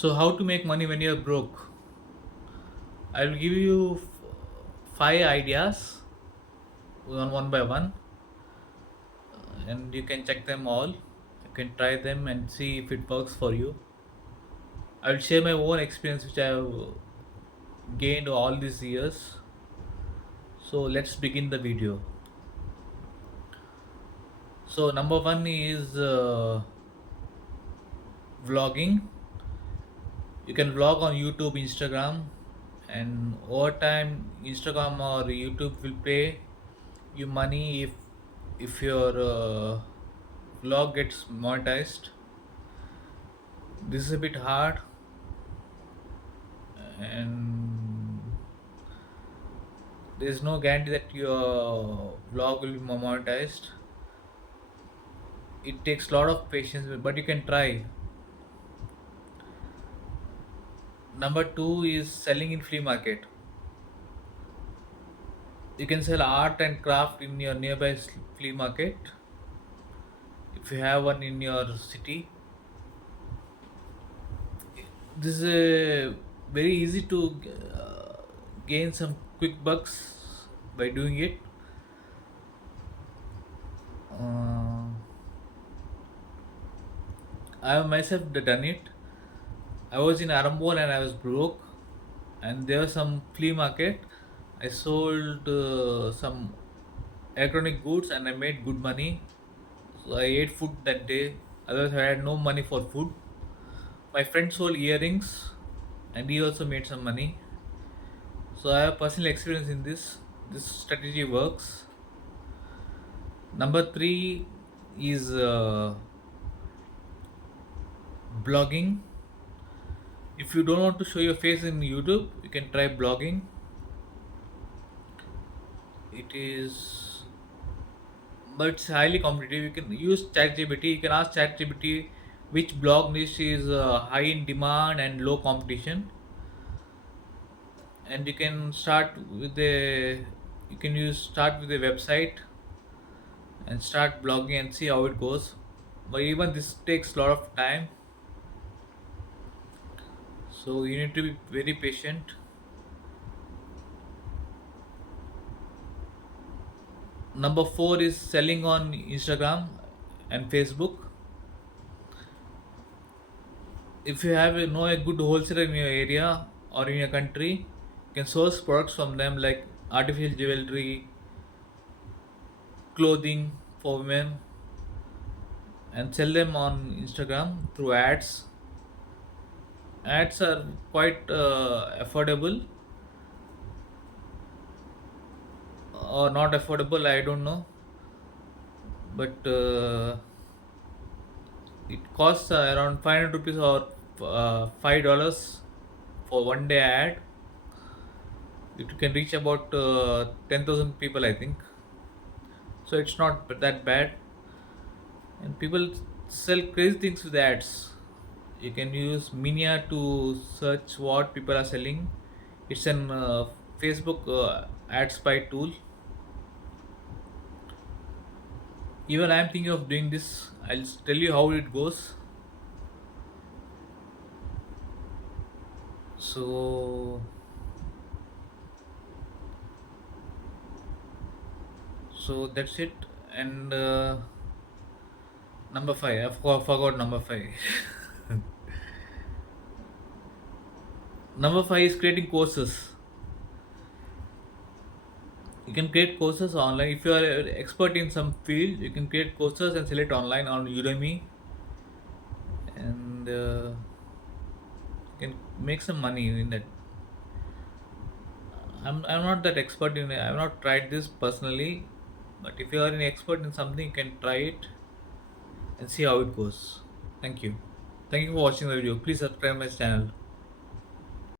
So, how to make money when you're broke? I will give you five ideas one by one, and you can check them all. You can try them and see if it works for you. I will share my own experience, which I have gained all these years. So, let's begin the video. So, number one is vlogging. You can vlog on YouTube, Instagram, and over time Instagram or YouTube will pay you money if your vlog gets monetized. This is a bit hard, and there's no guarantee that your vlog will be monetized. It takes a lot of patience, but you can try. Number two is selling in flea market. You can sell art and craft in your nearby flea market if you have one in your city. This is very easy to gain some quick bucks by doing it. uh, I have myself done it. I was in Arambol and I was broke, and there was some flea market. I sold some electronic goods and I made good money. So I ate food that day, otherwise I had no money for food. My friend sold earrings and he also made some money. So I have personal experience in this. This strategy works. Number three is blogging. If you don't want to show your face in YouTube, you can try blogging. It is, but it's highly competitive. You can use ChatGPT. You can ask ChatGPT which blog niche is high in demand and low competition, and you can start with a. You can use start with a website and start blogging and see how it goes. But even this takes a lot of time, so you need to be very patient. Number four is selling on Instagram and Facebook. If you have know a good wholesaler in your area or in your country, you can source products from them like artificial jewelry, clothing for women, and sell them on Instagram through ads. Ads are quite affordable or not affordable, I don't know, but it costs around 500 rupees or $5 for one day ad. It can reach about 10,000 people, I think. So it's not that bad, and people sell crazy things with ads. You can use Minia to search what people are selling. It's an Facebook ad spy tool. Even I'm thinking of doing this. I'll tell you how it goes. So so that's it. And number five, forgot number five. Number five is creating courses. You can create courses online. If you are an expert in some field, you can create courses and sell it online on Udemy, and you can make some money in that. I'm not that expert in it. I've not tried this personally, but if you are an expert in something, you can try it and see how it goes. Thank you. Thank you for watching the video. Please subscribe my channel.